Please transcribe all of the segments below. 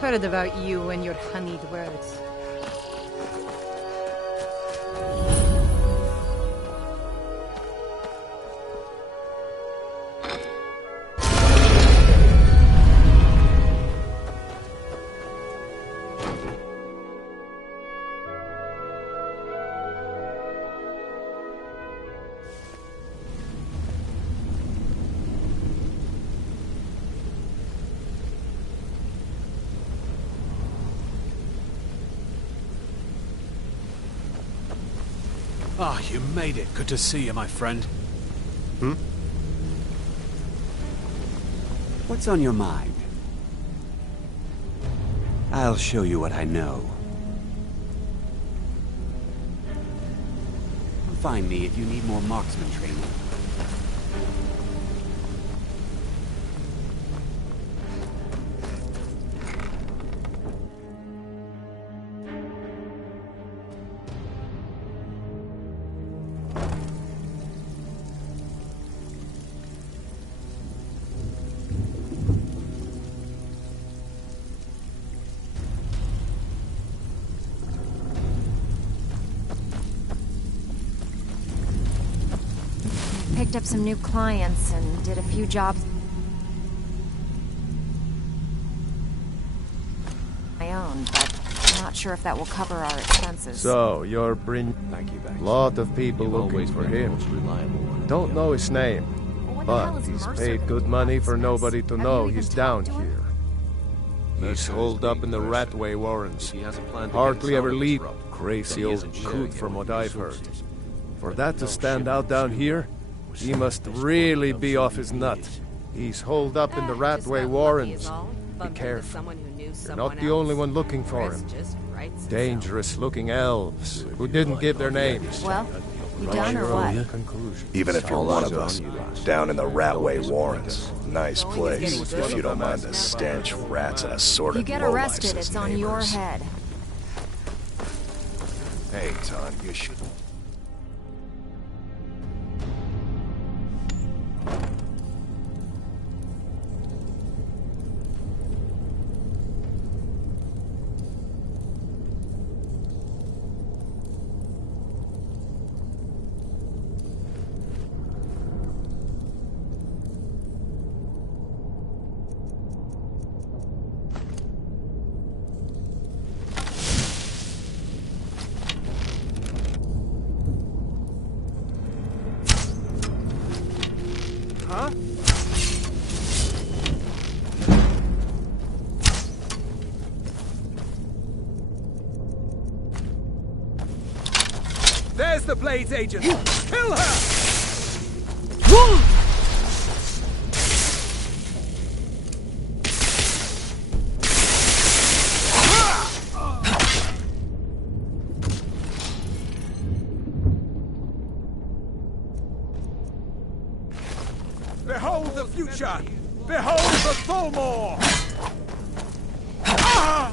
Heard about you and your honeyed words. Ah, you made it. Good to see you, my friend. Hmm? What's on your mind? I'll show you what I know. Find me if you need more marksman training. Picked up some new clients and did a few jobs my own, but I'm not sure if that will cover our expenses. So, you're Thank you, Banks. lot of people You've looking always for been the him. most reliable one. Don't know his name, What the but hell is he's Mercer paid gonna good do money about for this nobody mess? to Have know you he's even down talked to him? here. He's holed up in the Ratway Warrens. He has a plan to Hardly get ever some leave. of his rope. Crazy Then he old isn't sharing coot it from with what the I've heard. resources. For that to No stand ship out down too. here, he must really be off his nut. He's holed up in the Just Ratway got lucky Warrens. is all. Be Bumped into careful. someone who knew You're someone not the only else. one looking for Rest him. just writes itself. Dangerous-looking elves who didn't give their names. Well, you Draw done or your what? own conclusion. Even if you're one of us, down in the Ratway Warrens. Nice place, if you don't mind the stench, rats, and If assorted you get lowlifes arrested, as it's on your neighbors. head. Hey, Ton, you should... Huh? There's the Blades agent! Kill her! Behold the future! Behold the Fulmore! Ah!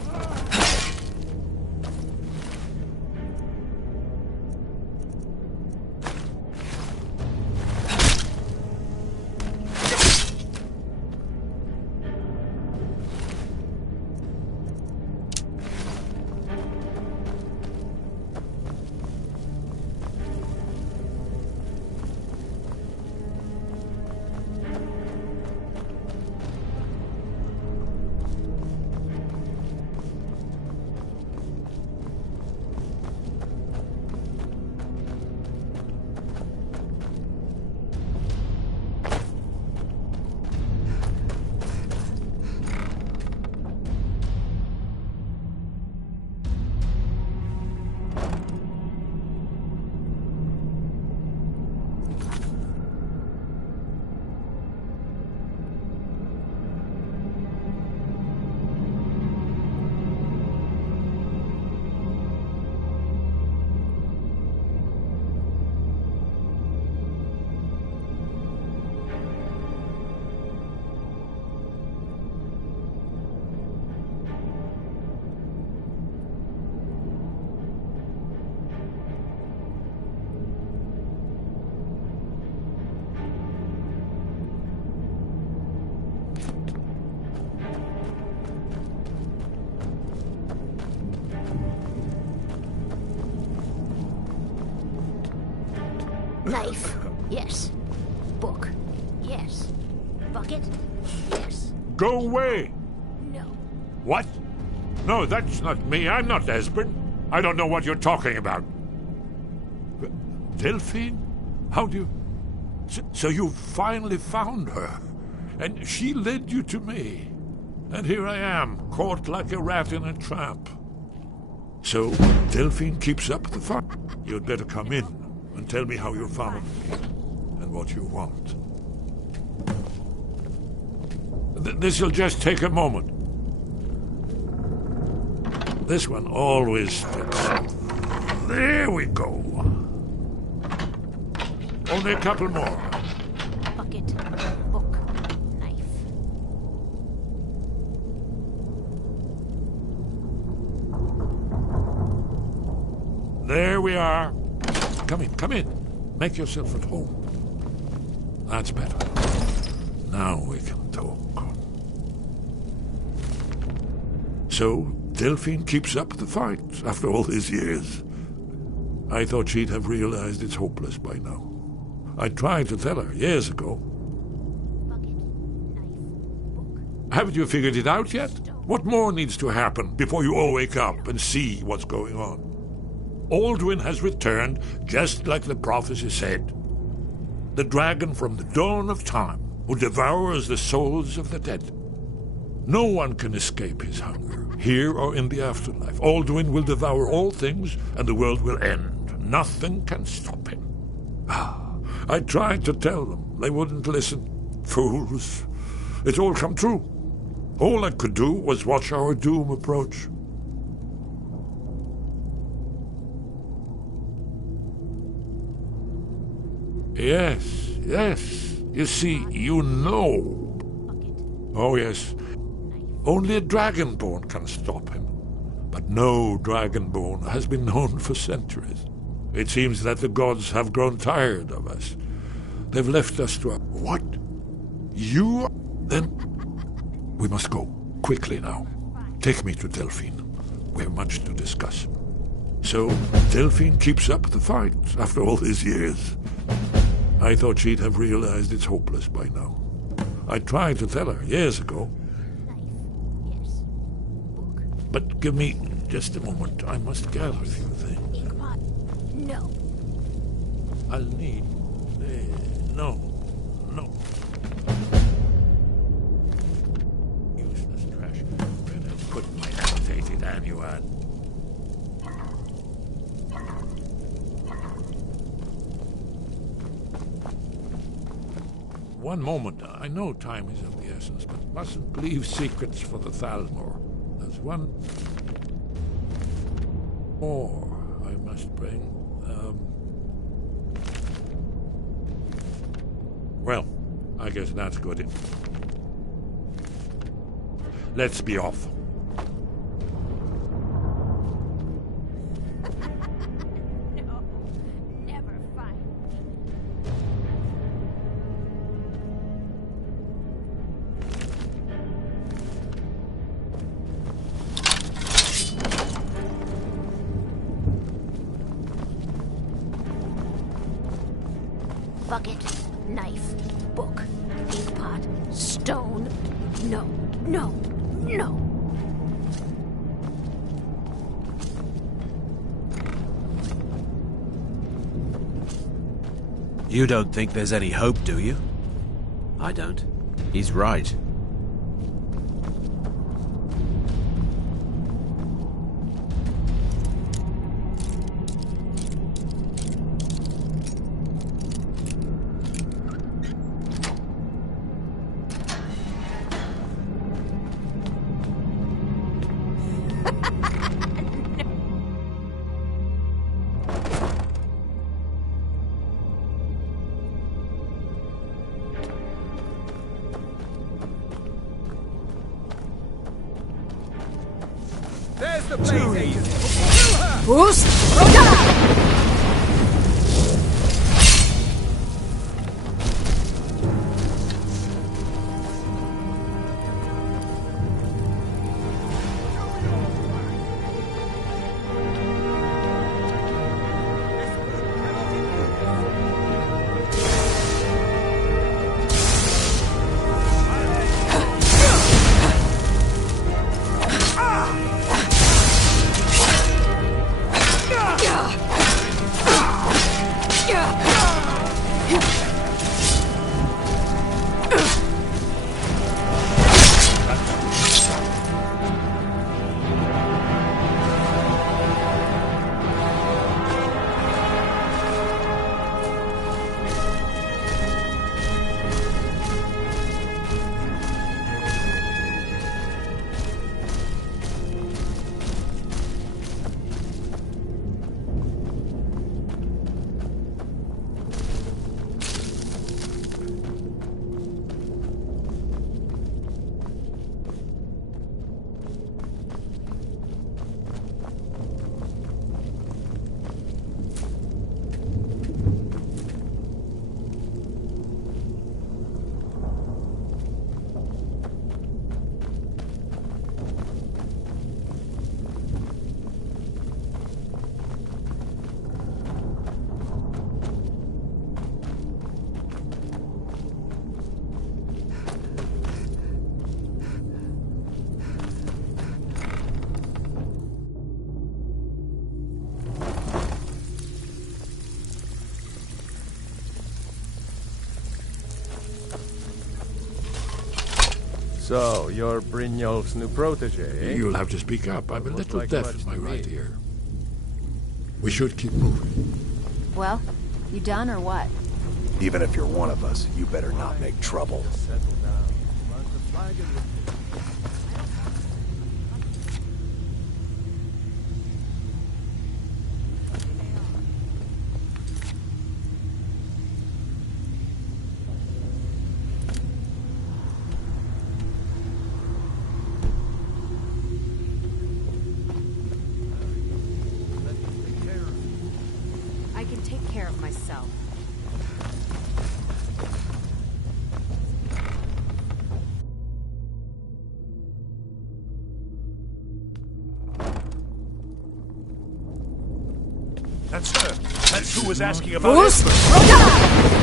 Knife. Yes. Book. Yes. Bucket. Yes. Go away! No. What? No, that's not me. I'm not Esbern. I don't know what you're talking about. Delphine? How do you... So you finally found her, and she led you to me. And here I am, caught like a rat in a trap. So, Delphine keeps up the fight. You'd better come in and tell me how you found me and what you want. This'll just take a moment. This one always fits. There we go. Only a couple more. Bucket. Book. Knife. There we are. Come in, come in. Make yourself at home. That's better. Now we can talk. So, Delphine keeps up the fight after all these years. I thought she'd have realized it's hopeless by now. I tried to tell her years ago. Bucket. Knife. Book. Haven't you figured it out yet? What more needs to happen before you all wake up and see what's going on? Alduin has returned just like the prophecy said. The dragon from the dawn of time who devours the souls of the dead. No one can escape his hunger, here or in the afterlife. Alduin will devour all things, and the world will end. Nothing can stop him. I tried to tell them. They wouldn't listen. Fools. It's all come true. All I could do was watch our doom approach. Yes, yes. You see, you know. Oh, yes. Only a dragonborn can stop him. But no dragonborn has been known for centuries. It seems that the gods have grown tired of us. They've left us to... What? You... Then... We must go. Quickly now. Take me to Delphine. We have much to discuss. So, Delphine keeps up the fight after all these years. I thought she'd have realized it's hopeless by now. I tried to tell her years ago. Yes. Book. But give me just a moment. I must gather a few things. Inkpot. No. I'll need... no. Useless trash. Where did I put my annotated annual? One moment. I know time is of the essence, but mustn't leave secrets for the Thalmor. There's one more I must bring. Well, I guess that's good. Let's be off. No. Never find me. Bucket, knife, book, inkpot, stone. No. You don't think there's any hope, do you? I don't. He's right. There's the blaze agent. Kill her! Boost! Roda! So, you're Brynjolf's new protege, eh? You'll have to speak up. I'm a Looks little like deaf much in my to right me. ear. We should keep moving. Well, you done or what? Even if you're one of us, you better not make trouble. Settle down. Plant the flag and lift it. I can take care of myself. That's her. That's who was asking about Bruce, Esmond.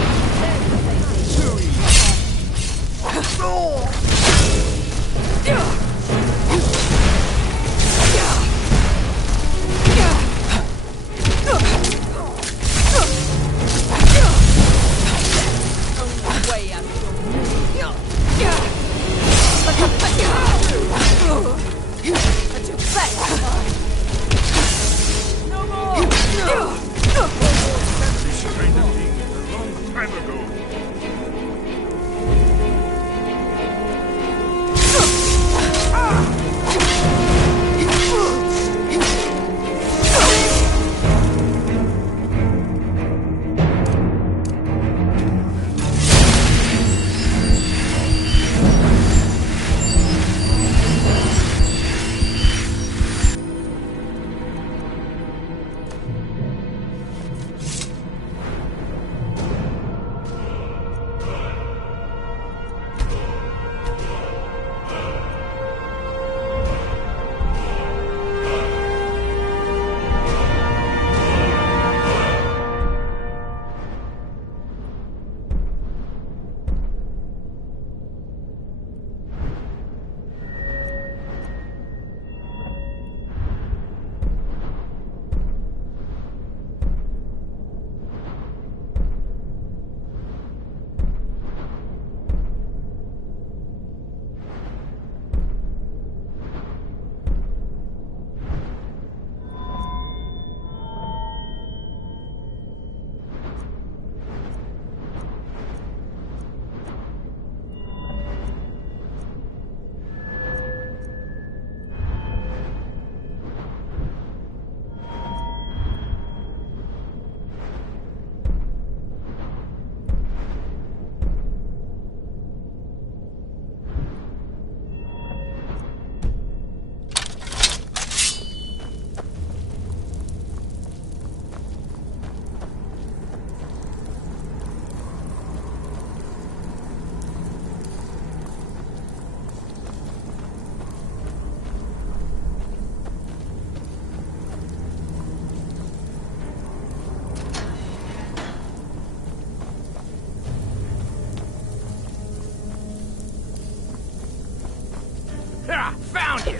Found you!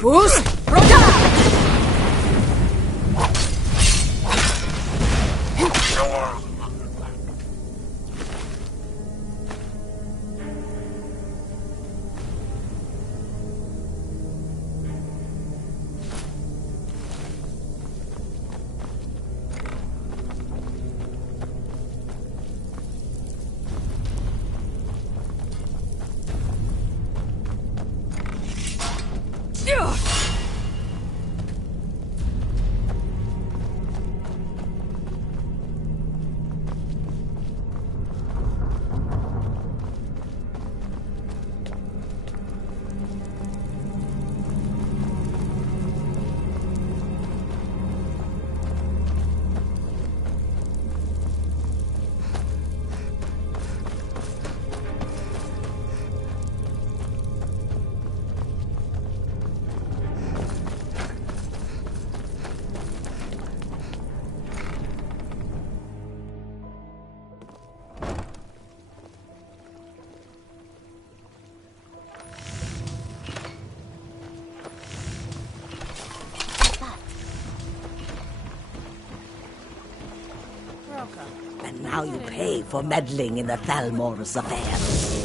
Bruce, Roger! And now you pay for meddling in the Thalmor's affairs.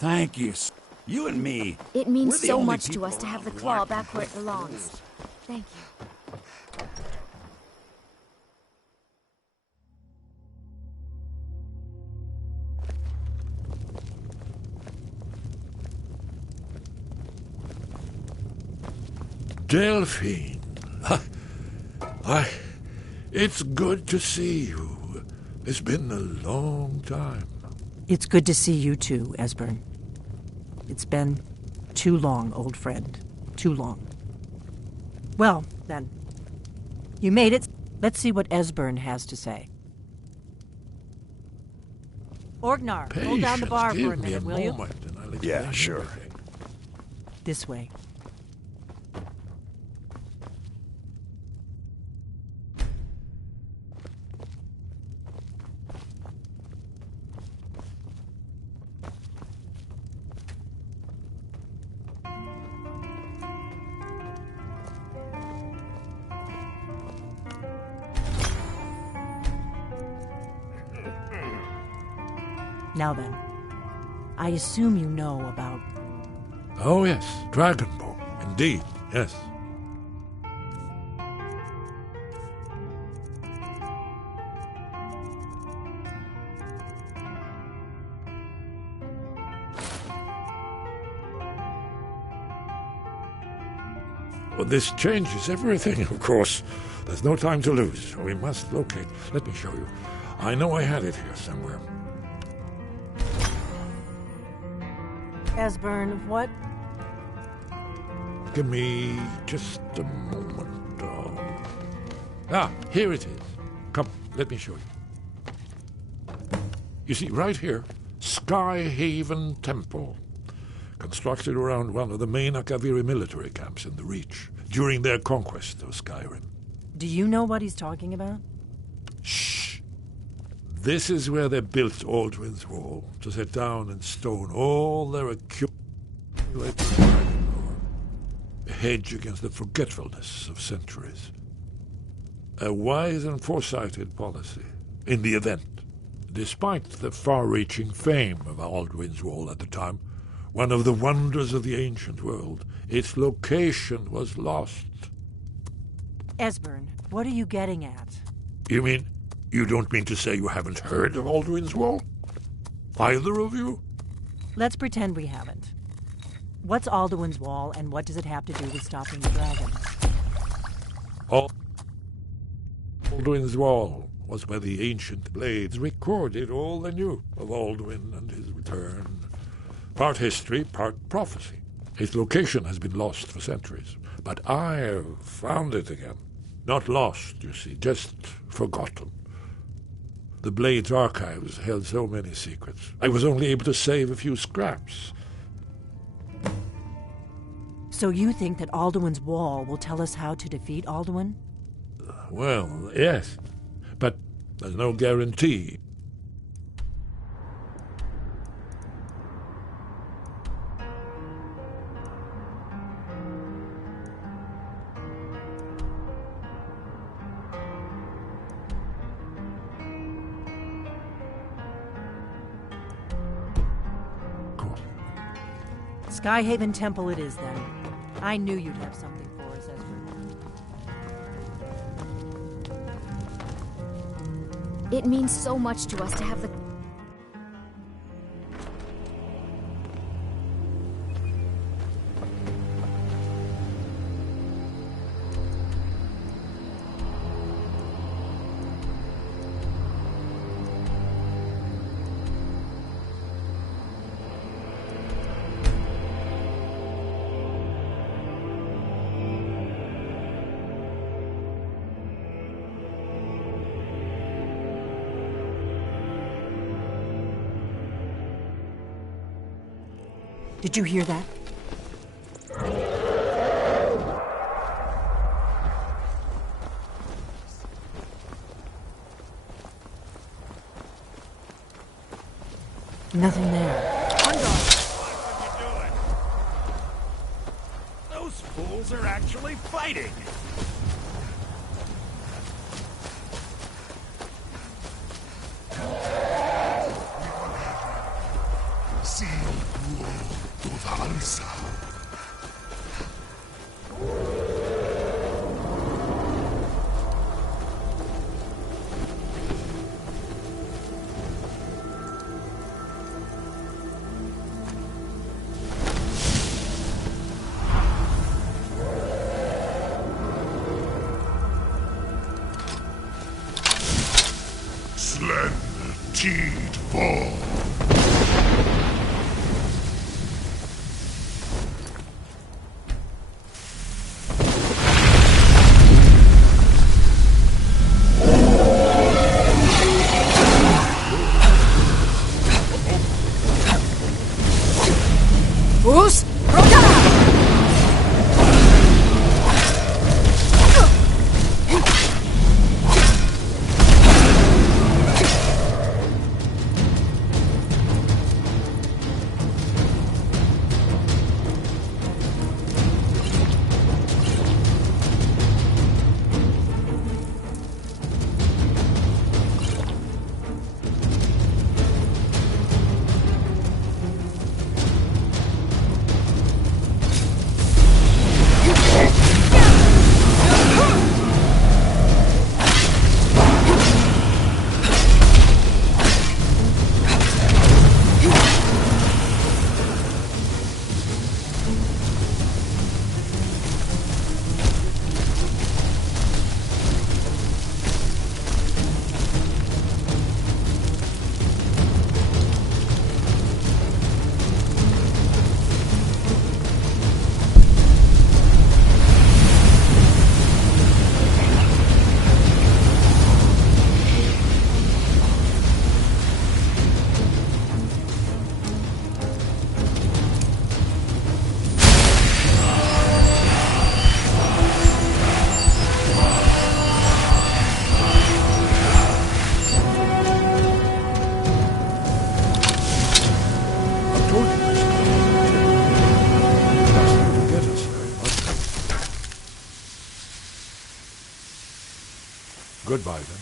Thank you. You and me. It we're means the so only much to people us to have the around who claw aren't back where it breaking belongs. rules. Thank you. Delphine. It's good to see you. It's been a long time. It's good to see you too, Esbern. It's been too long, old friend. Too long. Well, then. You made it. Let's see what Esbern has to say. Orgnar, hold down the bar for a minute, will you? And I'll explain Yeah, sure. everything. This way. Now then, I assume you know about... Oh, yes. Dragonborn. Indeed, yes. Well, this changes everything, of course. There's no time to lose. We must locate. Let me show you. I know I had it here somewhere. Esbern, what? Give me just a moment. Here it is. Come, let me show you. You see, right here, Skyhaven Temple. Constructed around one of the main Akaviri military camps in the Reach during their conquest of Skyrim. Do you know what he's talking about? Shh! This is where they built Aldrin's Wall, to set down in stone all their accumulated dragon lore. A hedge against the forgetfulness of centuries. A wise and foresighted policy, in the event. Despite the far-reaching fame of Aldrin's Wall at the time, one of the wonders of the ancient world, its location was lost. Esbern, what are you getting at? You mean, you don't mean to say you haven't heard of Aldrin's Wall? Either of you? Let's pretend we haven't. What's Alduin's Wall, and what does it have to do with stopping the dragons? Aldrin's Wall was where the ancient blades recorded all they knew of Alduin and his return. Part history, part prophecy. Its location has been lost for centuries, but I have found it again. Not lost, you see, just forgotten. The Blade's archives held so many secrets. I was only able to save a few scraps. So you think that Alduin's Wall will tell us how to defeat Alduin? Well, yes, but there's no guarantee. Skyhaven Temple it is, then. I knew you'd have something for us, Esbern. It means so much to us to have the... Did you hear that? Nothing there. What are you doing? Those fools are actually fighting. See, Slen Teed Fall. Us, Roka! Goodbye, then.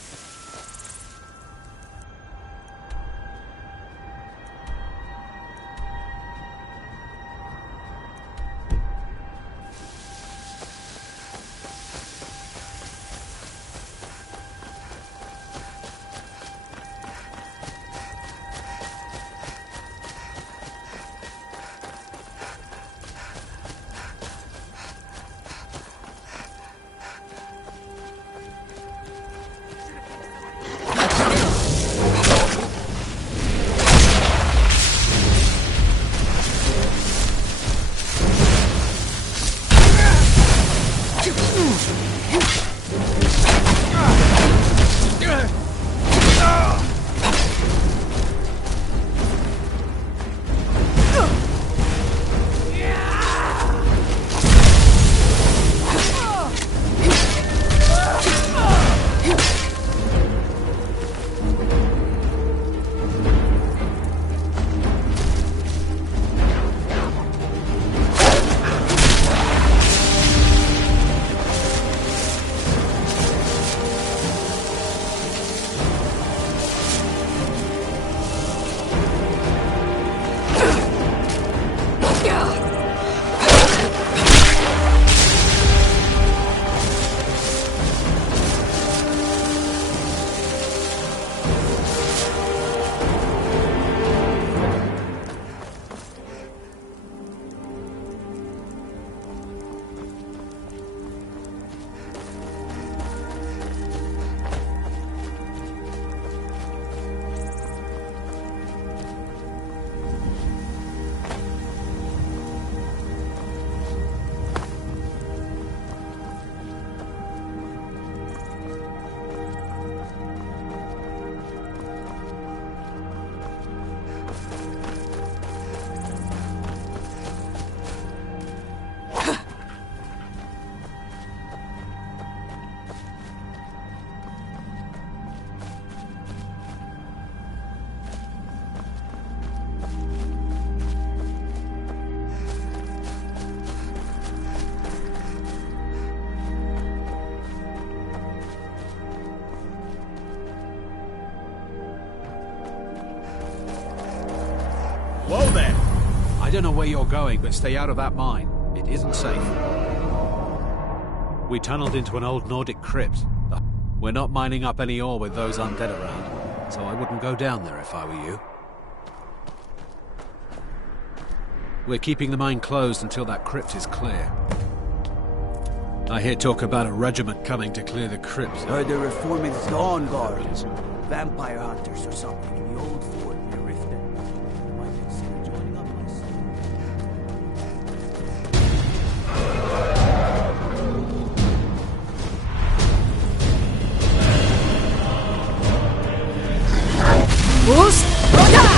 Whoa there! I don't know where you're going, but stay out of that mine. It isn't safe. We tunneled into an old Nordic crypt. We're not mining up any ore with those undead around, so I wouldn't go down there if I were you. We're keeping the mine closed until that crypt is clear. I hear talk about a regiment coming to clear the crypt. Are the reforming Dawn Guards? vampire hunters or something in the old fort near Rift Bend. Might consider joining up myself. Boost! Roger!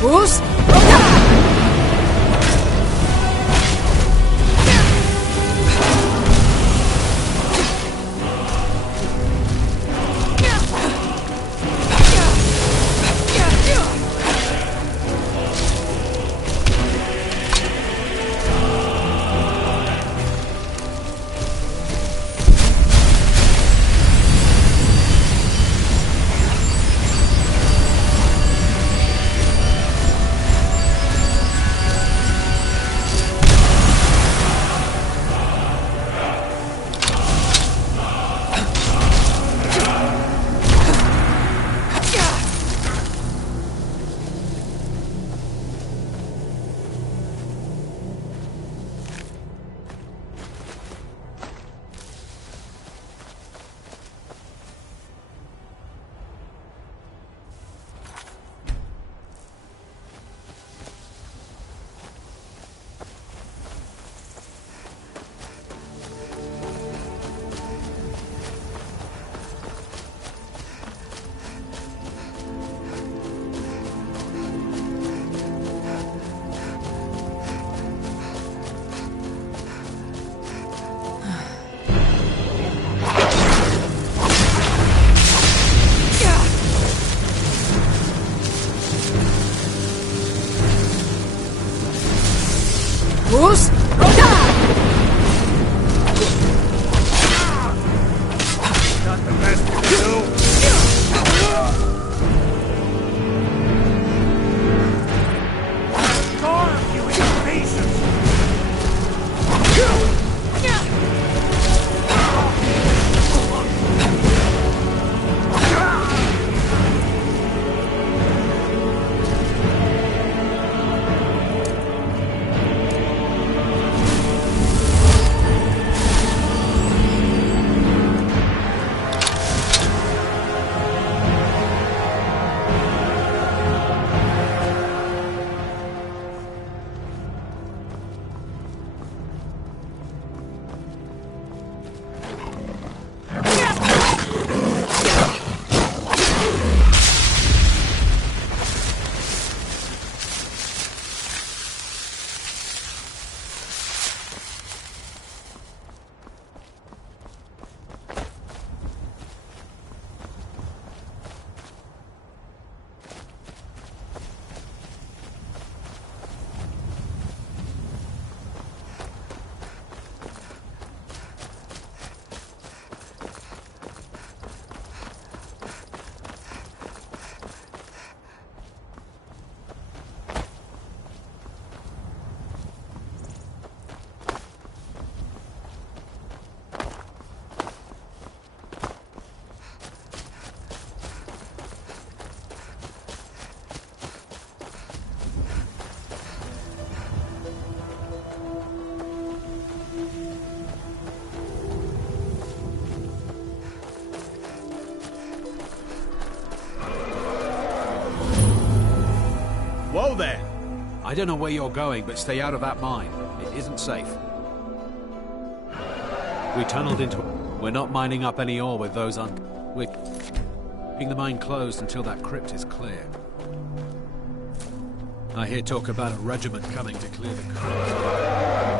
Boost! Roger! Whoa there! I don't know where you're going, but stay out of that mine. It isn't safe. We tunneled into... We're not mining up any ore with those We're keeping the mine closed until that crypt is clear. I hear talk about a regiment coming to clear the crypt.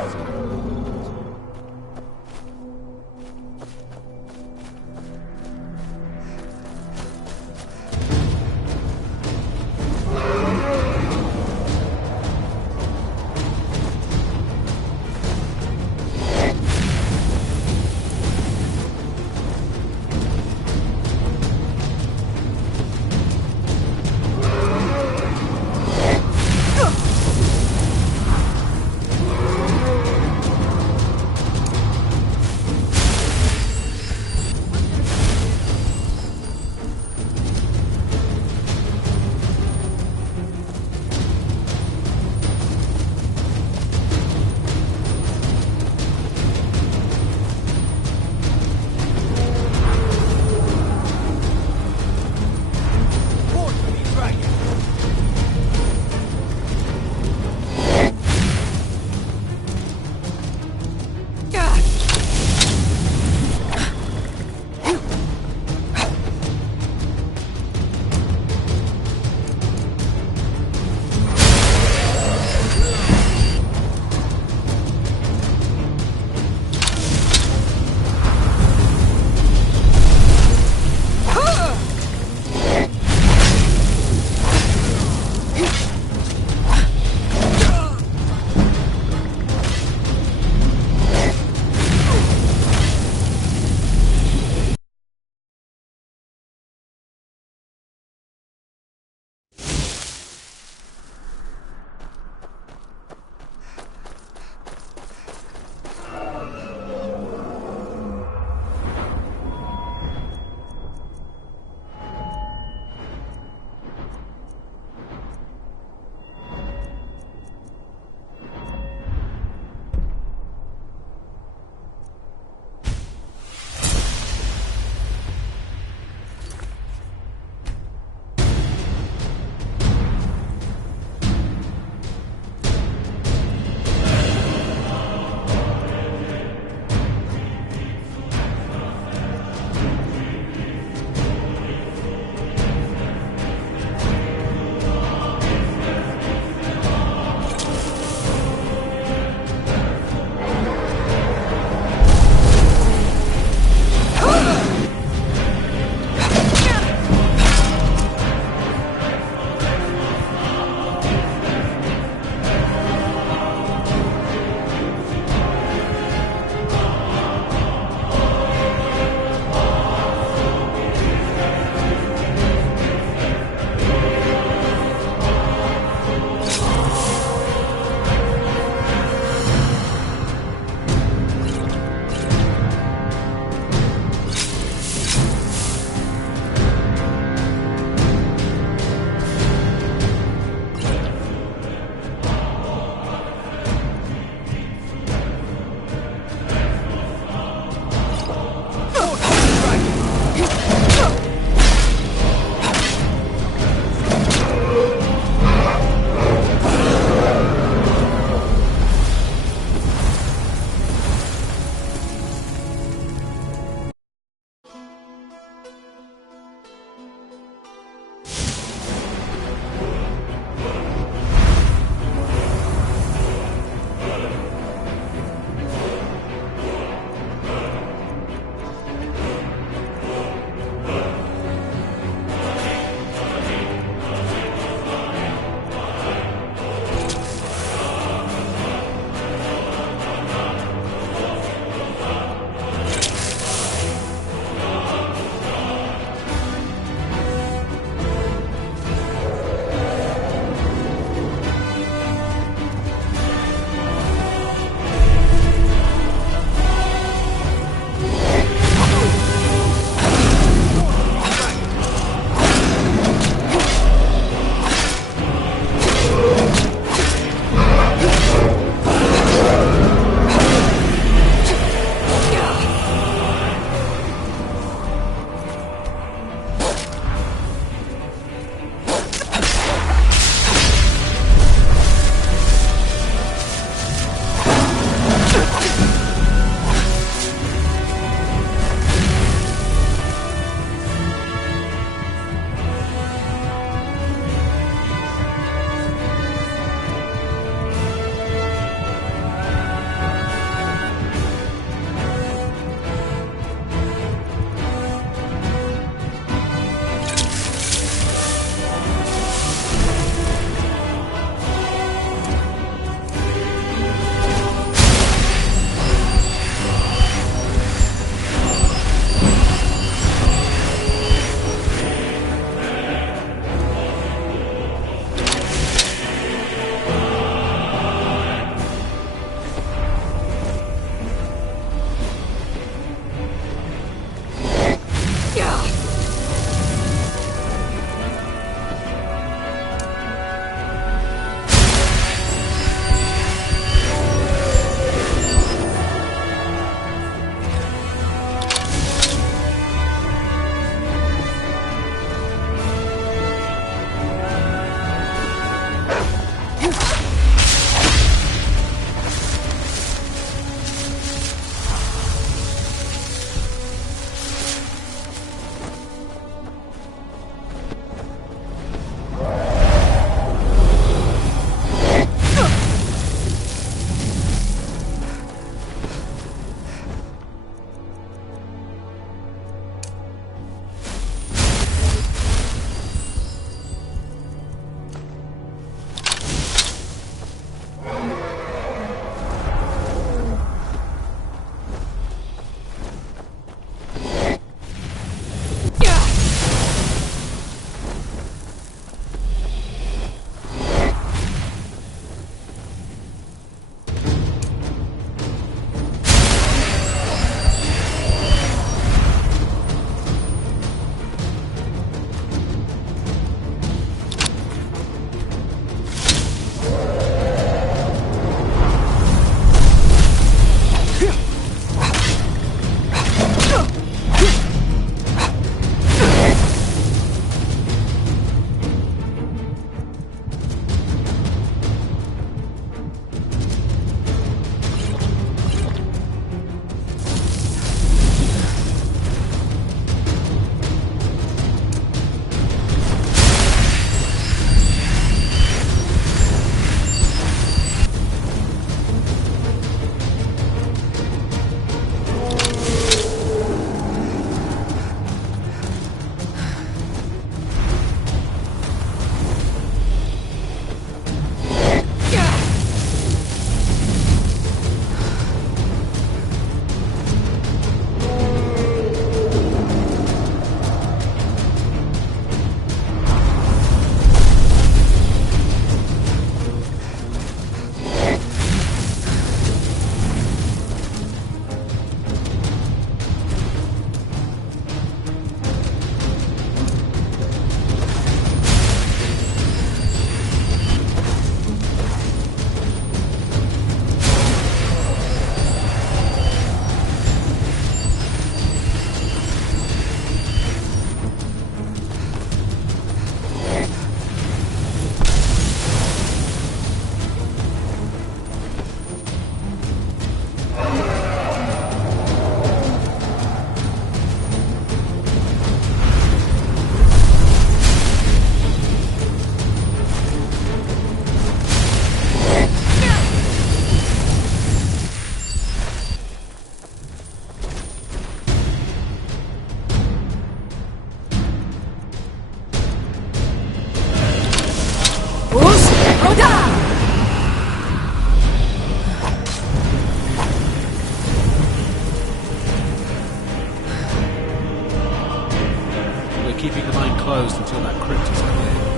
We're keeping the mine closed until that crypt is clear.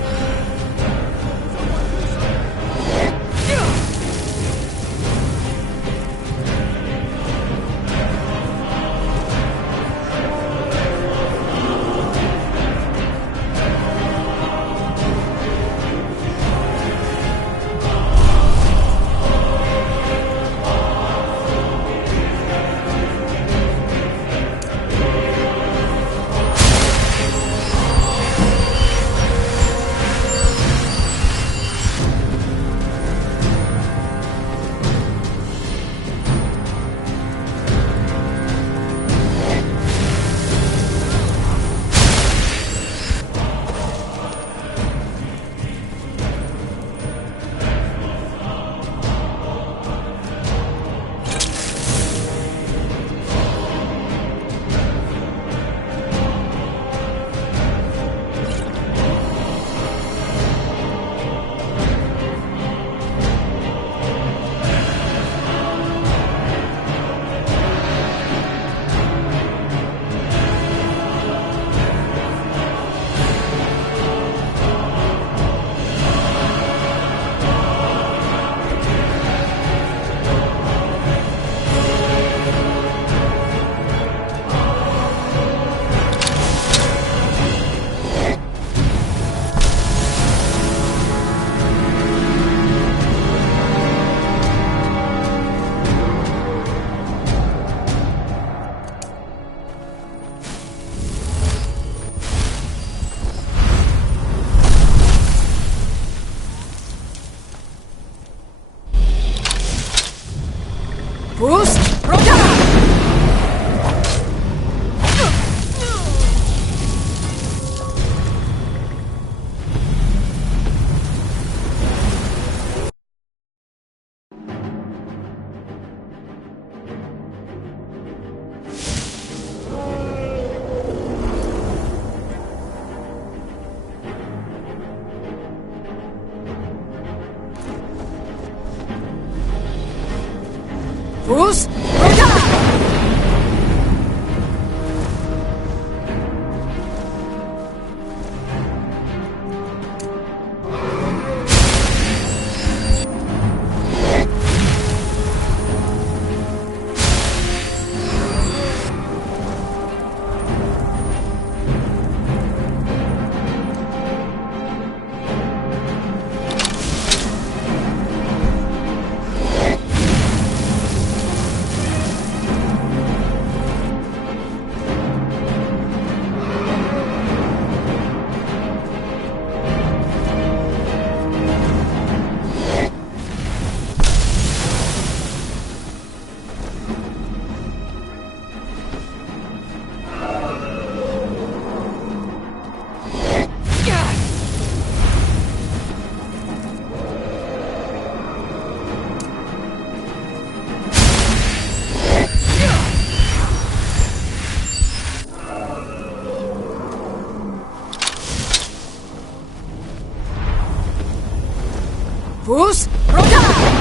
Boost! Roger! Boost! Boost! Roger!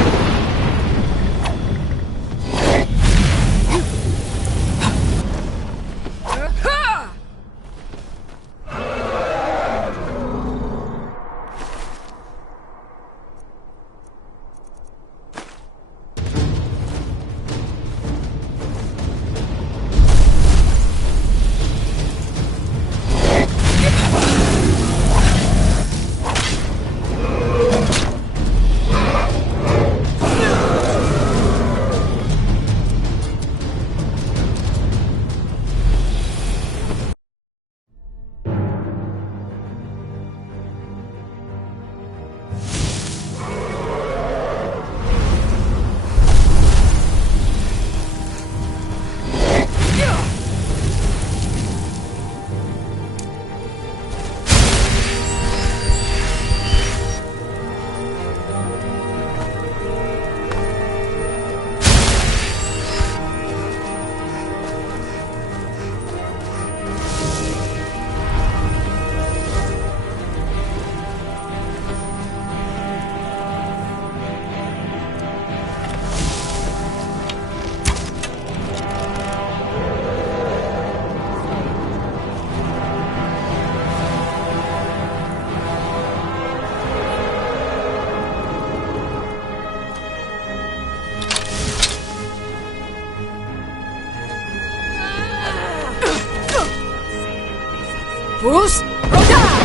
Bruce, Roda!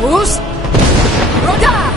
Bruce, Roda!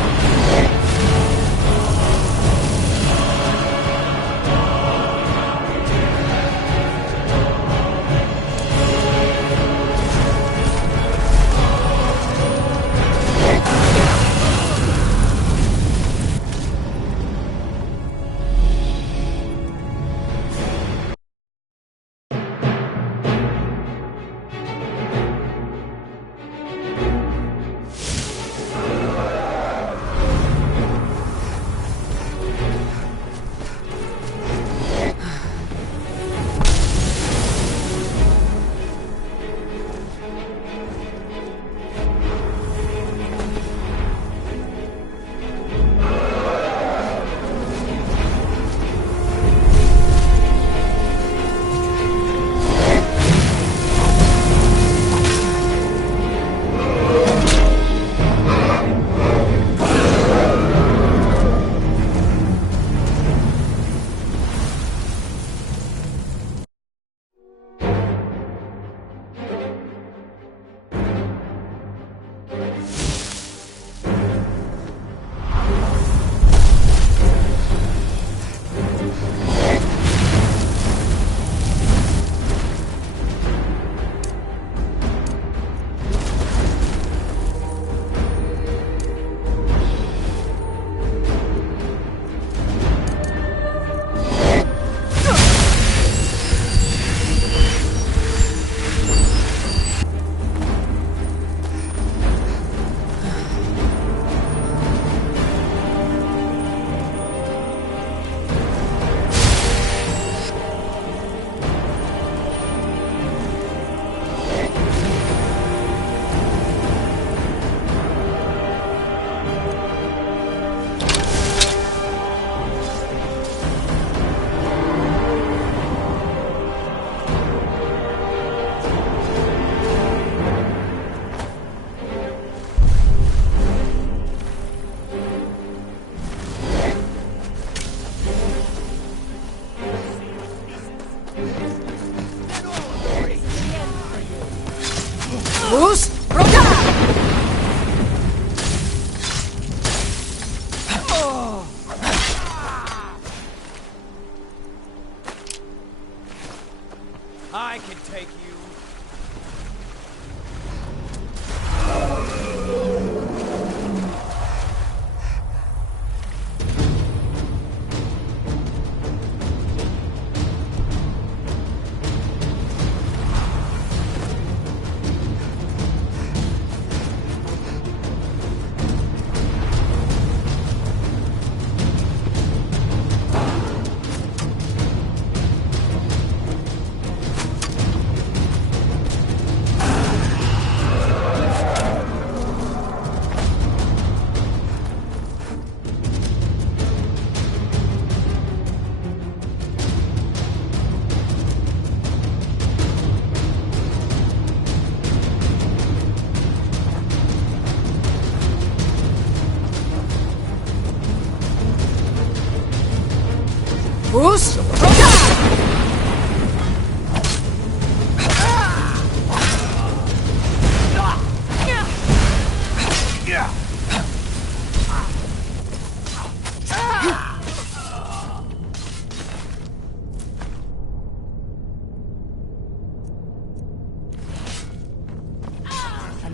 Bruce, Roda!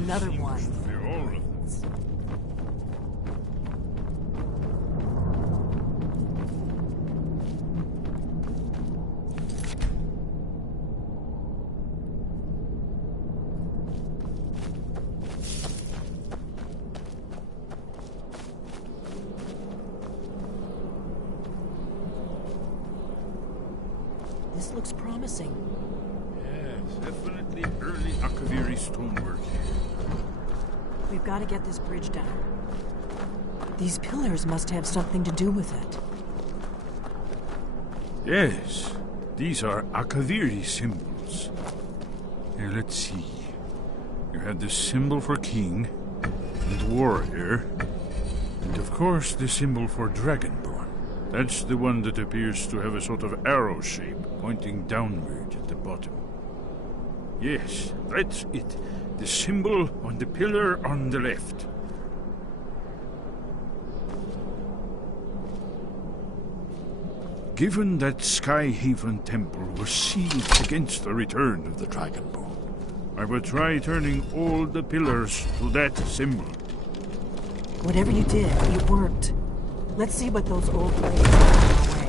Another one. This looks promising. Yes, definitely early Akaviri stonework here. We've got to get this bridge down. These pillars must have something to do with it. Yes, these are Akaviri symbols. Here, let's see. You have the symbol for king and warrior, and of course the symbol for dragonborn. That's the one that appears to have a sort of arrow shape pointing downward at the bottom. Yes, that's it. The symbol on the pillar on the left. Given that Skyhaven Temple was sealed against the return of the Dragonborn, I will try turning all the pillars to that symbol. Whatever you did, it worked. Let's see what those old graves are on our way.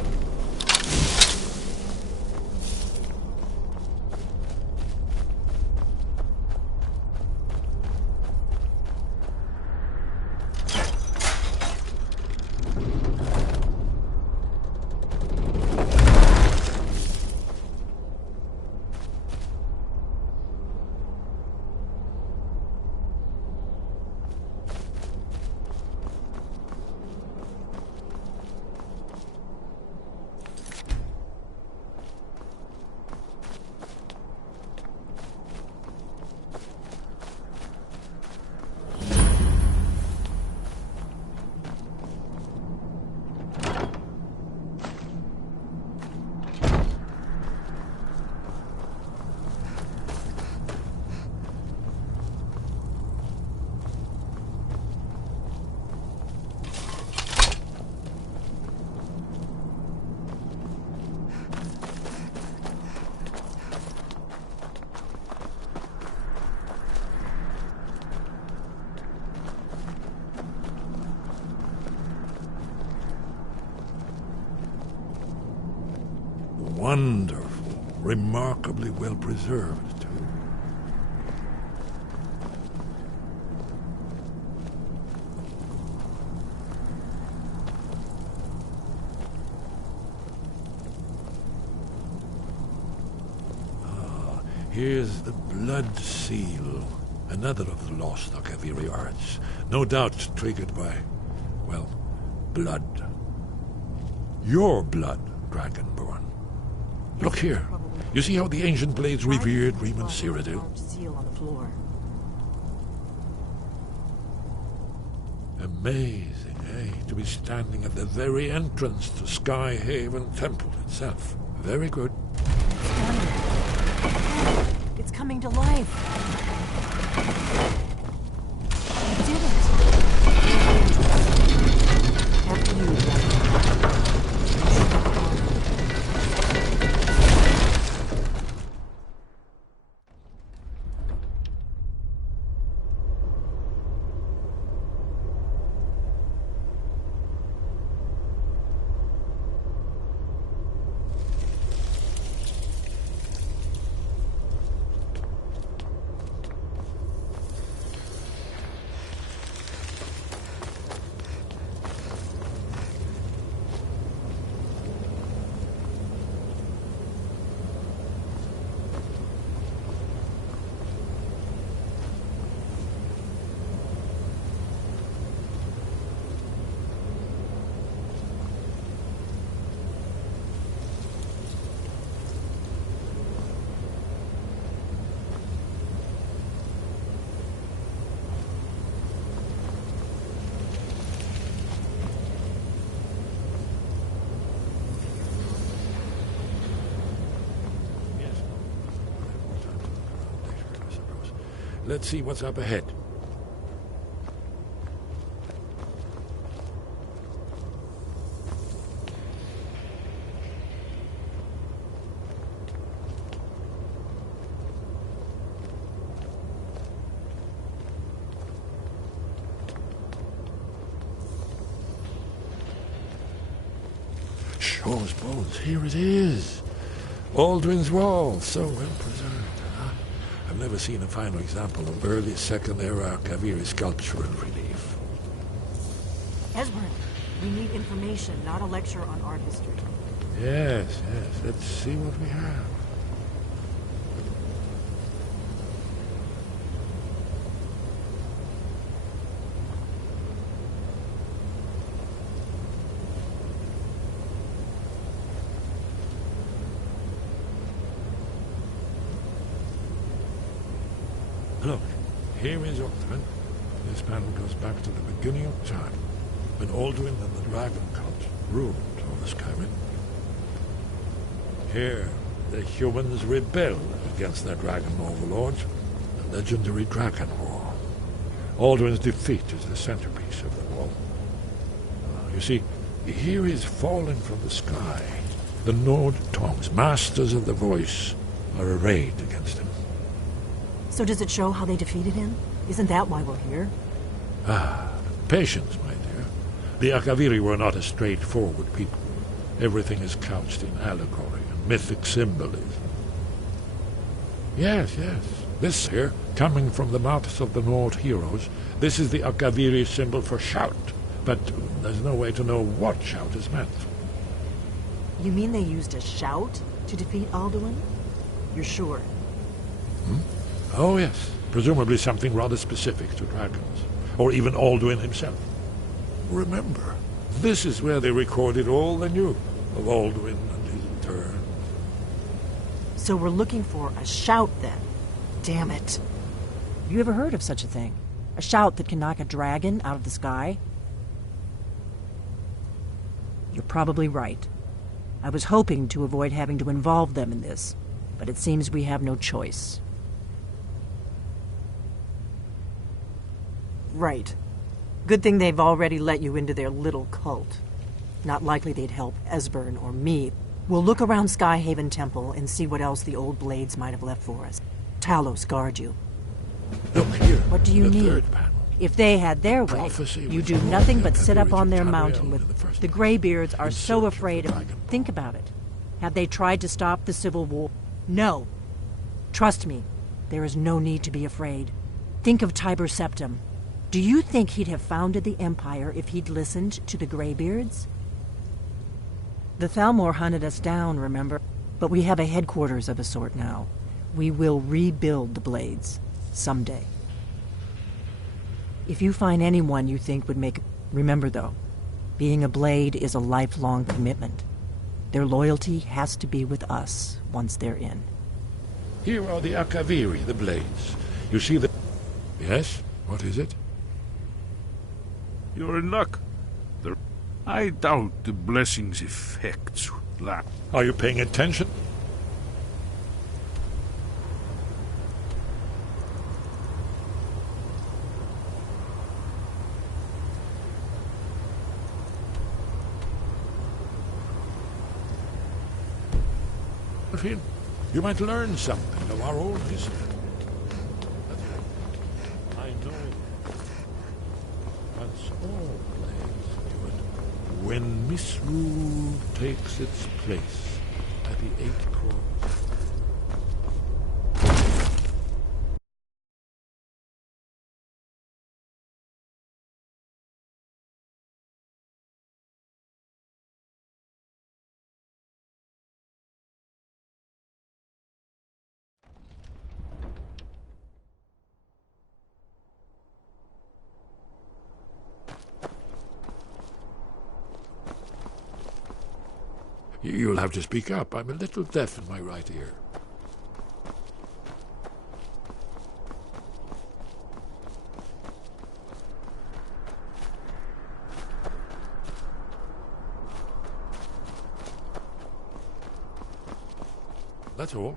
Wonderful. Remarkably well preserved, too. Here's the blood seal. Another of the lost Akaviri arts. No doubt triggered by, well, blood. Your blood, Dragonborn. Look here. You see how the ancient blades revered Riemann Cyrodiil? Seal on the floor. Amazing, eh? To be standing at the very entrance to Skyhaven Temple itself. Very good. It's coming to life. You did it. After you. Let's see what's up ahead. Shaw's bones. Here it is. Alduin's Wall, so well preserved. Huh? I've never seen a finer example of early Second Era Kaviri sculpture in relief. Esbern, we need information, not a lecture on art history. Yes. Let's see what we have. Look, here is Alduin. This panel goes back to the beginning of time, when Alduin and the Dragon Cult ruled over Skyrim. Here, the humans rebelled against their dragon overlords, the legendary Dragon War. Alduin's defeat is the centerpiece of the wall. You see, here is fallen from the sky. The Nord Tongs, masters of the voice, are arrayed against him. So does it show how they defeated him? Isn't that why we're here? Patience, my dear. The Akaviri were not a straightforward people. Everything is couched in allegory and mythic symbolism. Yes. This here, coming from the mouths of the Nord heroes, this is the Akaviri symbol for shout. But there's no way to know what shout is meant. You mean they used a shout to defeat Alduin? You're sure? Oh, yes. Presumably something rather specific to dragons. Or even Alduin himself. Remember, this is where they recorded all they knew of Alduin and his return. So we're looking for a shout, then. Damn it. You ever heard of such a thing? A shout that can knock a dragon out of the sky? You're probably right. I was hoping to avoid having to involve them in this, but it seems we have no choice. Right. Good thing they've already let you into their little cult. Not likely they'd help Esbern or me. We'll look around Skyhaven Temple and see what else the old blades might have left for us. Talos guard you. Look here. What do you the need? Third panel. If they had their way, Prophecy you was do born nothing in but sit up Kaviri on their to mountain Tamriel with... in the first The place. Greybeards are In so search of afraid of... Dragon Think about it. Have they tried to stop the Civil War? No. Trust me, there is no need to be afraid. Think of Tiber Septim. Do you think he'd have founded the Empire if he'd listened to the Greybeards? The Thalmor hunted us down, remember? But we have a headquarters of a sort now. We will rebuild the Blades. Someday. If you find anyone you think would make... Remember, though, being a Blade is a lifelong commitment. Their loyalty has to be with us once they're in. Here are the Akaviri, the Blades. You see the... Yes? What is it? You're in luck. I doubt the blessing's effects last. Are you paying attention? You might learn something of our own history. I know once all Blades knew it, when misrule takes its place at the Eight Crowns. You'll have to speak up. I'm a little deaf in my right ear. That's all.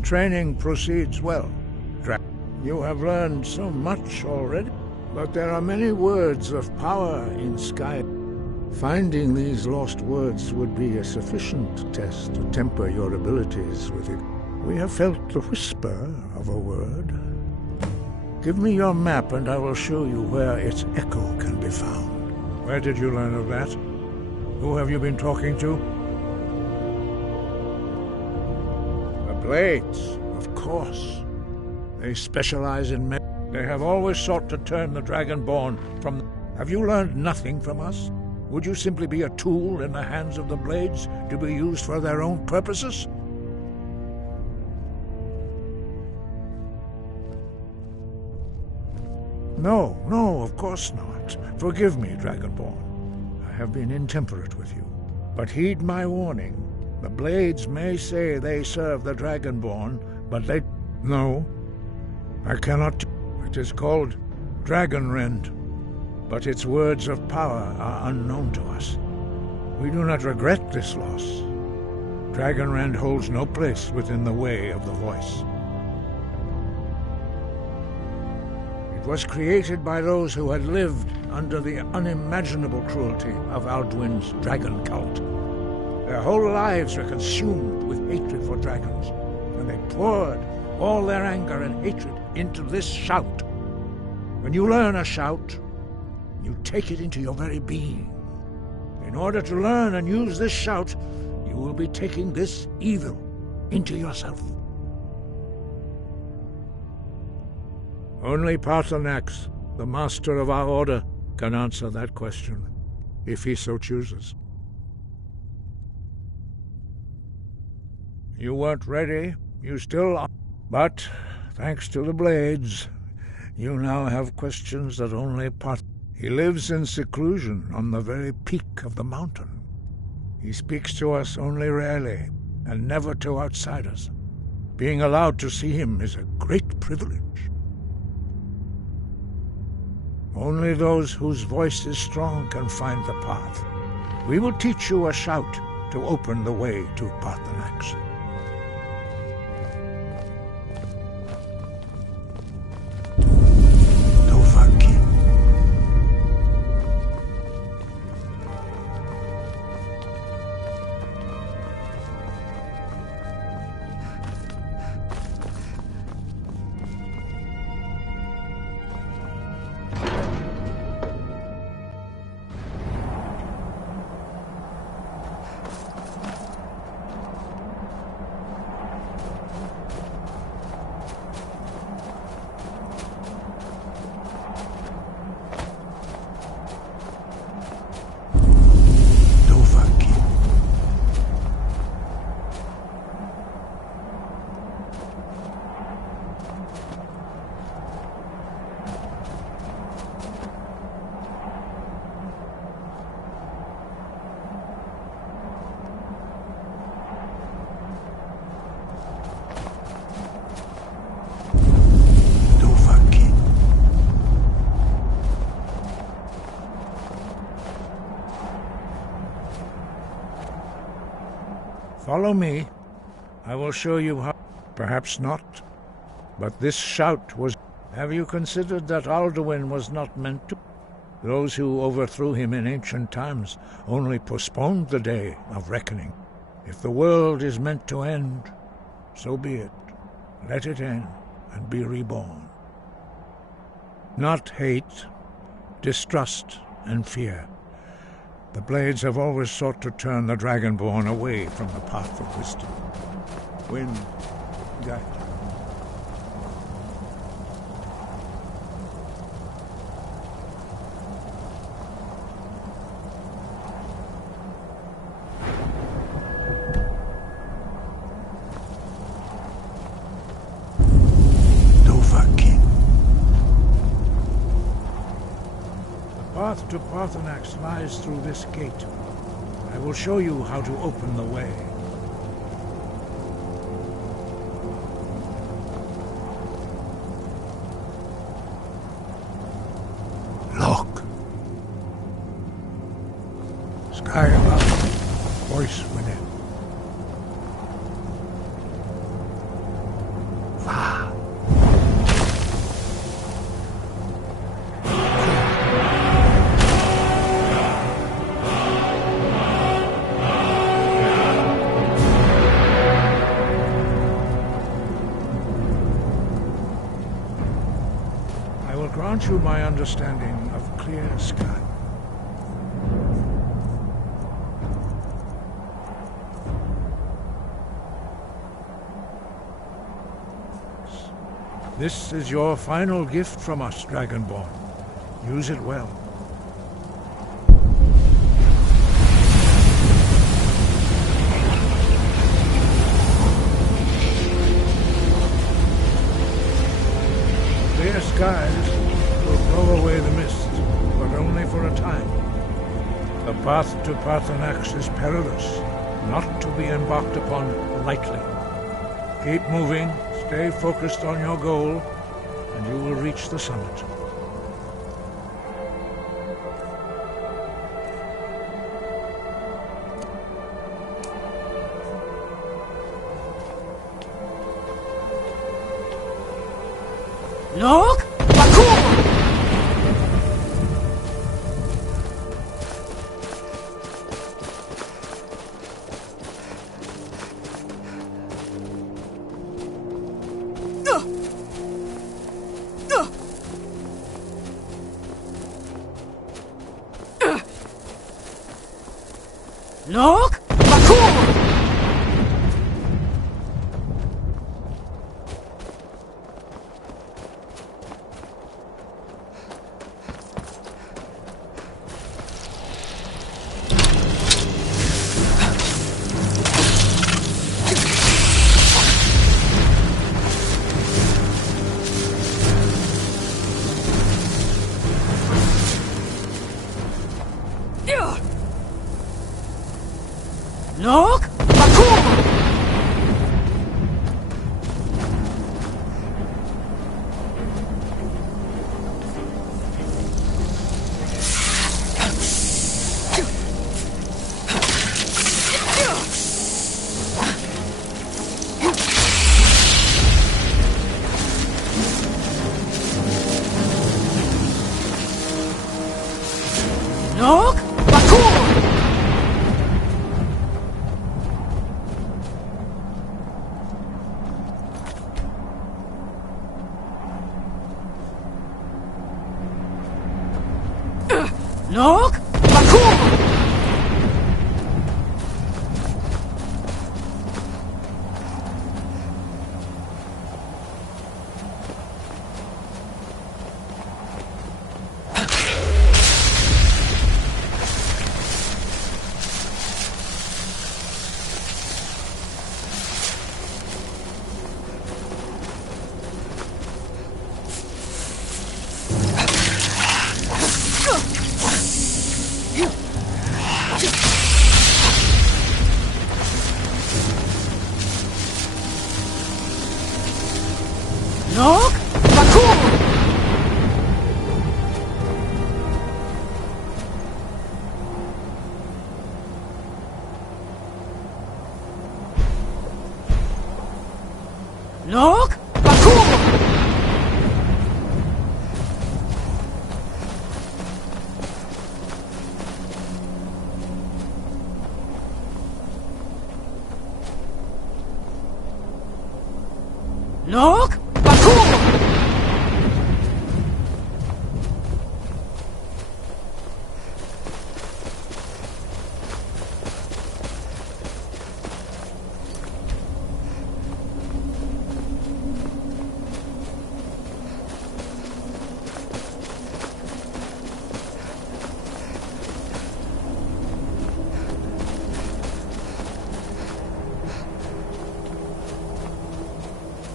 Your training proceeds well. You have learned so much already, but there are many words of power in Sky. Finding these lost words would be a sufficient test to temper your abilities with it. We have felt the whisper of a word. Give me your map and I will show you where its echo can be found. Where did you learn of that? Who have you been talking to? The Blades, of course. They specialize in They have always sought to turn the Dragonborn from... Have you learned nothing from us? Would you simply be a tool in the hands of the Blades to be used for their own purposes? No, of course not. Forgive me, Dragonborn. I have been intemperate with you. But heed my warning. The Blades may say they serve the Dragonborn, but they... No, I cannot... It is called Dragonrend, but its words of power are unknown to us. We do not regret this loss. Dragonrend holds no place within the way of the voice. It was created by those who had lived under the unimaginable cruelty of Alduin's dragon cult. Their whole lives were consumed with hatred for dragons, and they poured all their anger and hatred into this shout. When you learn a shout, you take it into your very being. In order to learn and use this shout, you will be taking this evil into yourself. Only Paarthurnax, the master of our order, can answer that question, if he so chooses. You weren't ready, you still are. But, thanks to the Blades, you now have questions that only He lives in seclusion on the very peak of the mountain. He speaks to us only rarely, and never to outsiders. Being allowed to see him is a great privilege. Only those whose voice is strong can find the path. We will teach you a shout to open the way to Paarthurnax. Follow me. I will show you how... Perhaps not. But this shout was... Have you considered that Alduin was not meant to... Those who overthrew him in ancient times only postponed the day of reckoning. If the world is meant to end, so be it. Let it end and be reborn. Not hate, distrust, and fear. The Blades have always sought to turn the Dragonborn away from the path of wisdom. Wind, guide. The path to Paarthurnax lies through this gate. I will show you how to open the way. Look. Sky above, voice within. my understanding of clear sky. This is your final gift from us, Dragonborn. Use it well. Clear skies will blow away the mist, but only for a time. The path to Paarthurnax is perilous, not to be embarked upon lightly. Keep moving, stay focused on your goal, and you will reach the summit. Look! Bakur! Look! Bakur! Look! Bakur! Look! Bakur! Look! Bakur! Look! Bakur! Look! Bakur! Look! Bakur!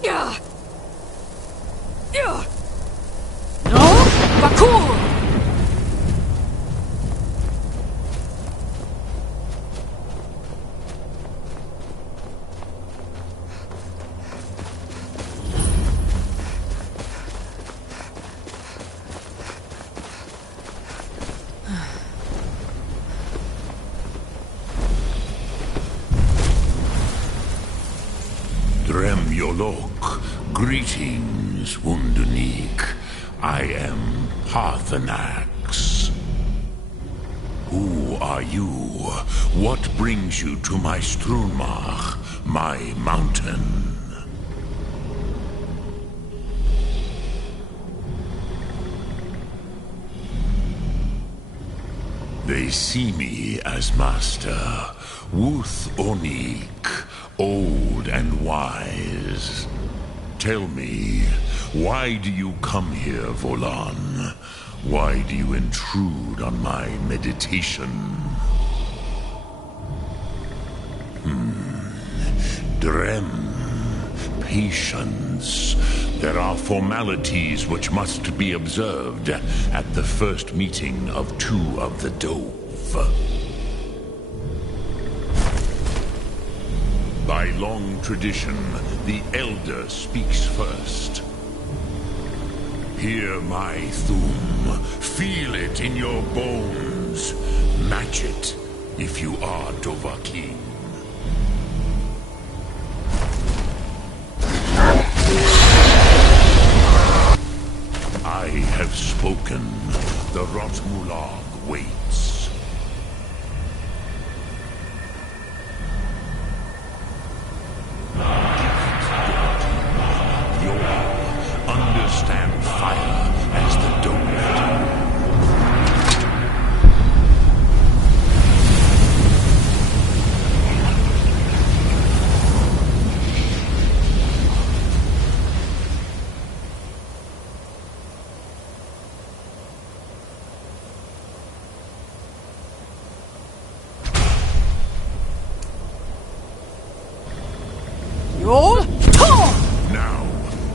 Yeah! Look! Bakur! Dremyolok, greetings, Wundunik. I am Paarthurnax. Who are you? What brings you to my Strunmach, my mountain? They see me as master, Wuth Onik, old and wise. Tell me, why do you come here, Volan? Why do you intrude on my meditation? Drem, patience. There are formalities which must be observed at the first meeting of two of the Dove. By long tradition, the Elder speaks first. Hear my Thum. Feel it in your bones. Match it if you are Dovahkiin. I have spoken. The Rotmulag waits. You'll understand fire as the Dove do. Now,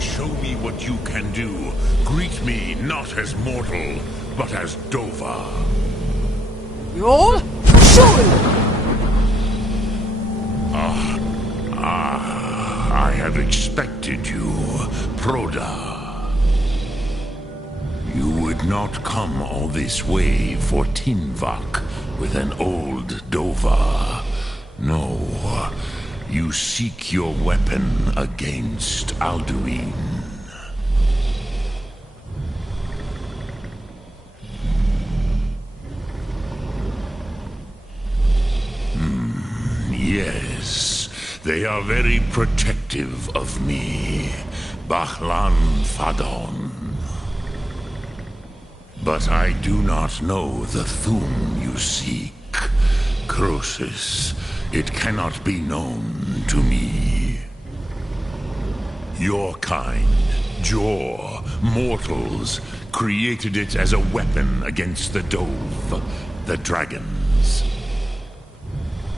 show me what you can do. Greet me not as mortal, but as Dova. I have expected you, Proda. You would not come all this way for Tinvak with an old Dova. No. You seek your weapon against Alduin. Yes, they are very protective of me, Bahlan Fadon. But I do not know the Thum you seek, Croesus. It cannot be known to me. Your kind, Jor, mortals, created it as a weapon against the Dove, the dragons.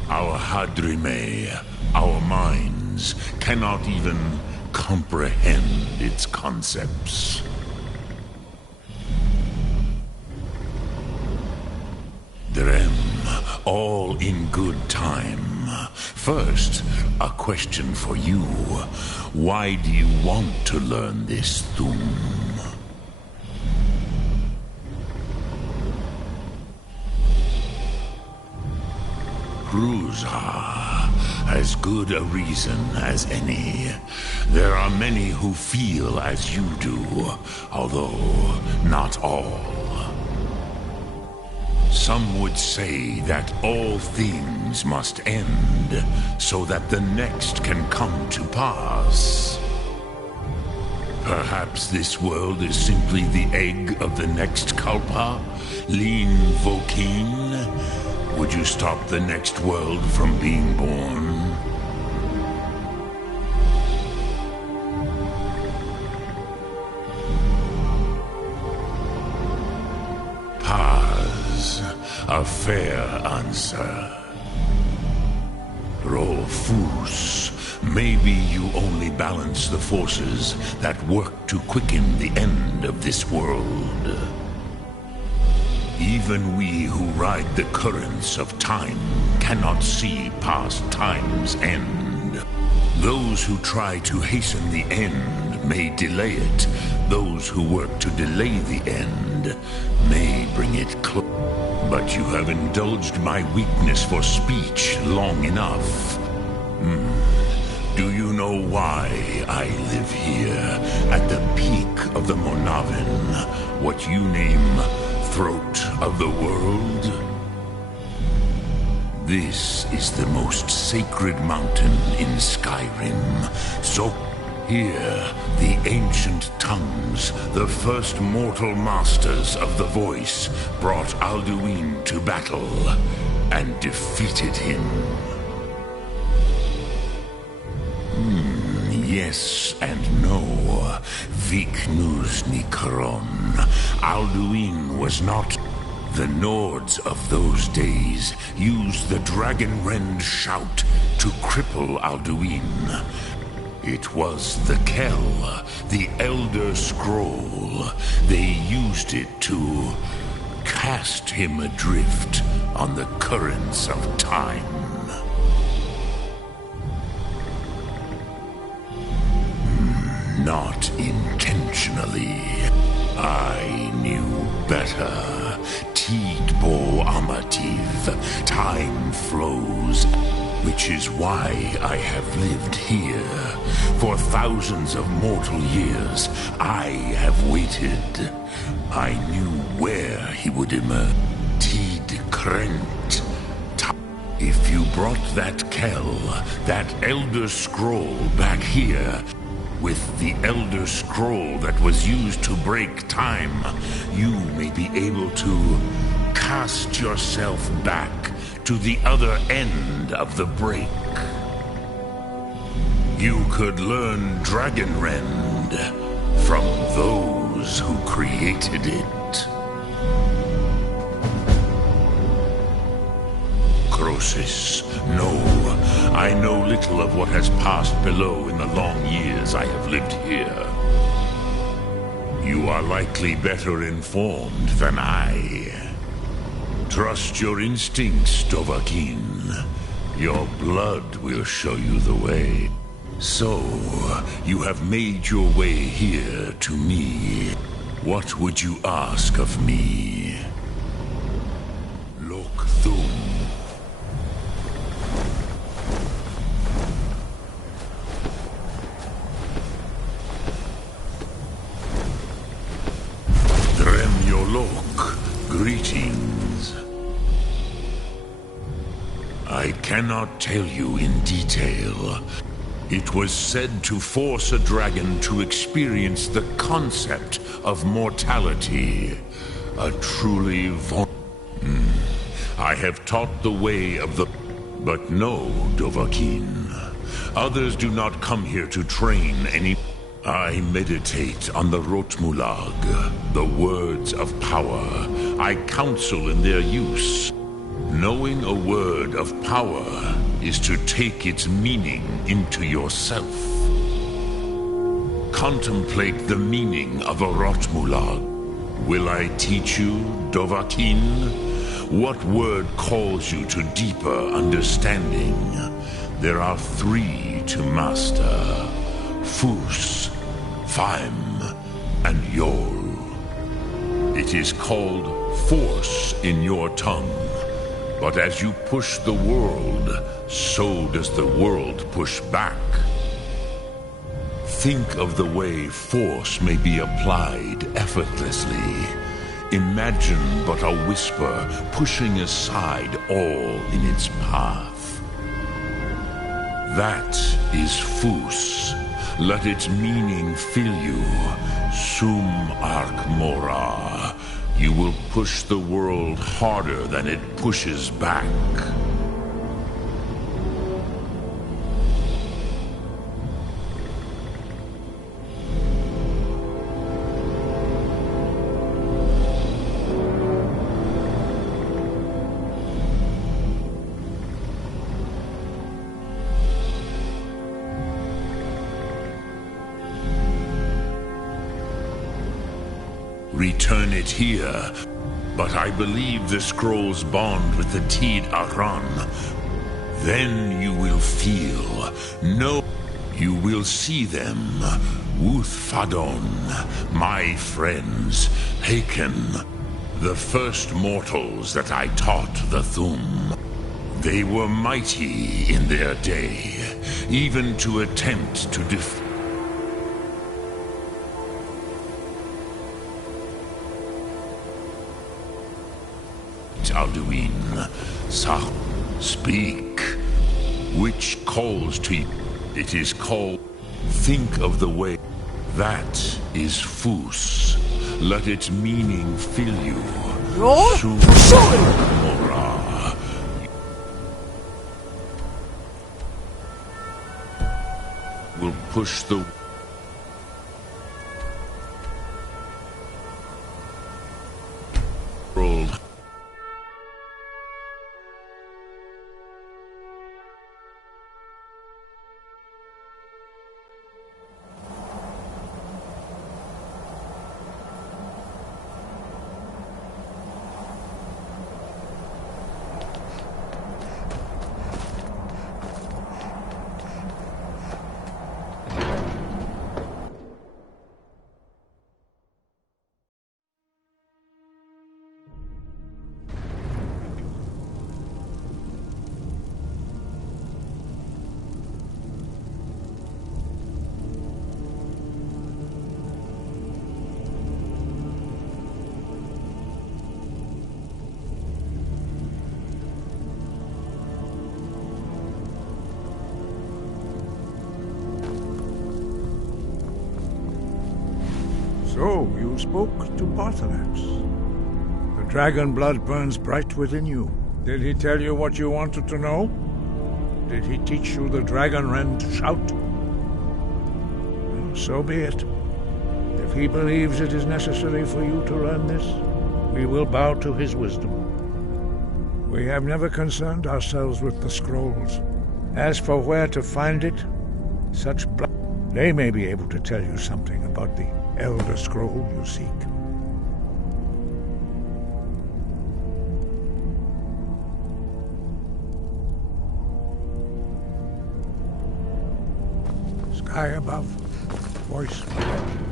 Our Hadrime, our minds, cannot even comprehend its concepts. Drem, all in good time. First, a question for you. Why do you want to learn this Thum? Ruza, as good a reason as any. There are many who feel as you do, although not all. Some would say that all things must end, so that the next can come to pass. Perhaps this world is simply the egg of the next Kalpa, Lean Vokin. Would you stop the next world from being born? A fair answer. Rolfus, maybe you only balance the forces that work to quicken the end of this world. Even we who ride the currents of time cannot see past time's end. Those who try to hasten the end may delay it. Those who work to delay the end may bring it close. But you have indulged my weakness for speech long enough. Do you know why I live here, at the peak of the Monavin, what you name throat of the world? This is the most sacred mountain in Skyrim, so Here, the ancient tongues, the first mortal masters of the voice, brought Alduin to battle and defeated him. Yes and no. Vik nus Nikron. Alduin was not. The Nords of those days used the Dragonrend shout to cripple Alduin. It was the Kell, the Elder Scroll. They used it to cast him adrift on the currents of time. Not intentionally. I knew better. Tidbo Amativ. Time flows. Which is why I have lived here. For thousands of mortal years, I have waited. I knew where he would emerge. Tid Krent. If you brought that Kell, that Elder Scroll back here, with the Elder Scroll that was used to break time, you may be able to cast yourself back to the other end of the break. You could learn Dragonrend from those who created it. Crosis, no, I know little of what has passed below in the long years I have lived here. You are likely better informed than I. Trust your instincts, Dovahkiin. Your blood will show you the way. So, you have made your way here to me. What would you ask of me? Lok Thum. Dremyolok, greetings. I cannot tell you in detail. It was said to force a dragon to experience the concept of mortality. A truly I have taught the way of the... But no, Dovahkiin. Others do not come here to train any... I meditate on the Rotmulag, the words of power. I counsel in their use. Knowing a word of power is to take its meaning into yourself. Contemplate the meaning of a Rotmulag. Will I teach you, Dovahkiin? What word calls you to deeper understanding? There are 3 to master. Fus, Faim, and Yol. It is called force in your tongue. But as you push the world, so does the world push back. Think of the way force may be applied effortlessly. Imagine but a whisper pushing aside all in its path. That is Fus. Let its meaning fill you. Sum Ark Mora. You will push the world harder than it pushes back. Return it here, but I believe the scrolls bond with the Tid Aran. Then you will feel, no, you will see them. Wuthfadon, my friends, Haken, the first mortals that I taught the Thum. They were mighty in their day, even to attempt to defeat Alduin. Speak. Which calls to you? It is called... Think of the way. That is Fus. Let its meaning fill you. Mora. Will push the world. So, you spoke to Bartholax. The dragon blood burns bright within you. Did he tell you what you wanted to know? Did he teach you the dragon rend shout? Well, so be it. If he believes it is necessary for you to learn this, we will bow to his wisdom. We have never concerned ourselves with the scrolls. As for where to find it, such they may be able to tell you something about the Elder Scroll you seek. Sky above, voice below.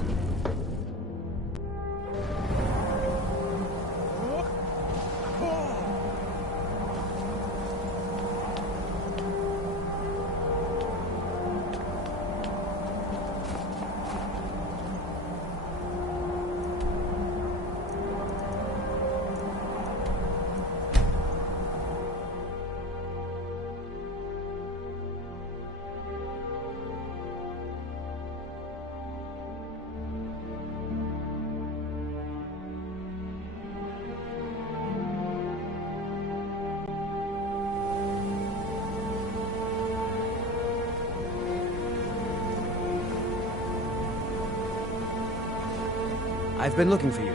I've been looking for you.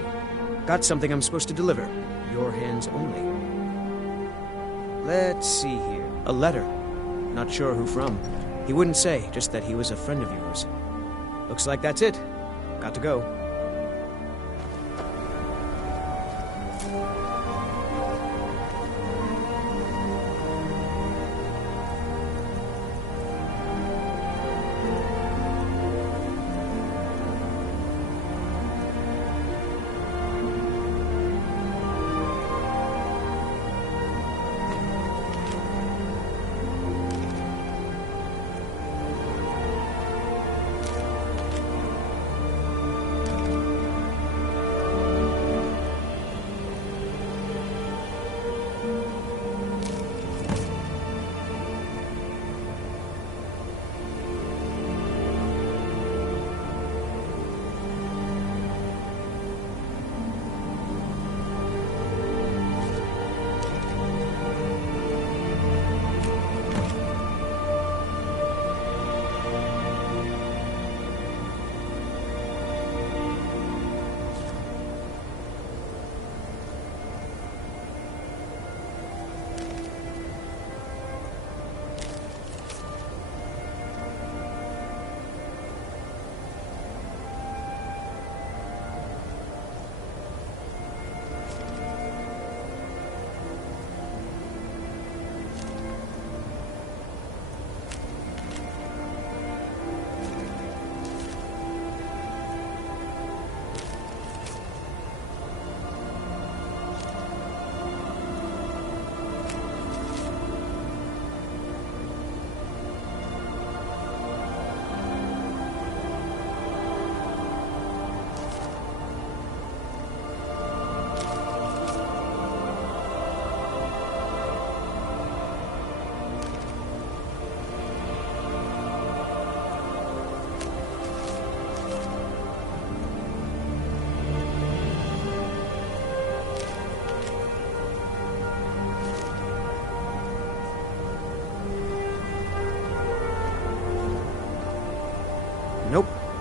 Got something I'm supposed to deliver. Your hands only. Let's see here. A letter. Not sure who from. He wouldn't say, just that he was a friend of yours. Looks like that's it. Got to go.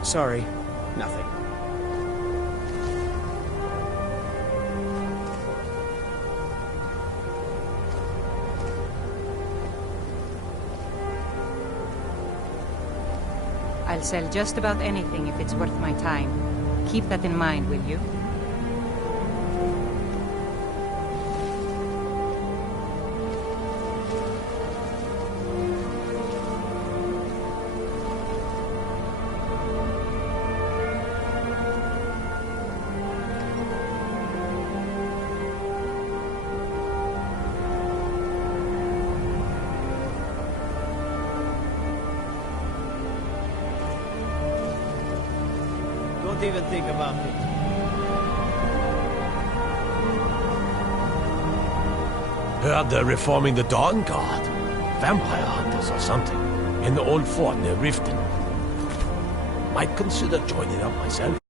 Sorry, nothing. I'll sell just about anything if it's worth my time. Keep that in mind, will you? Don't even think about it. Heard they're reforming the Dawn Guard. Vampire hunters or something. In the old fort near Riften. Might consider joining up myself.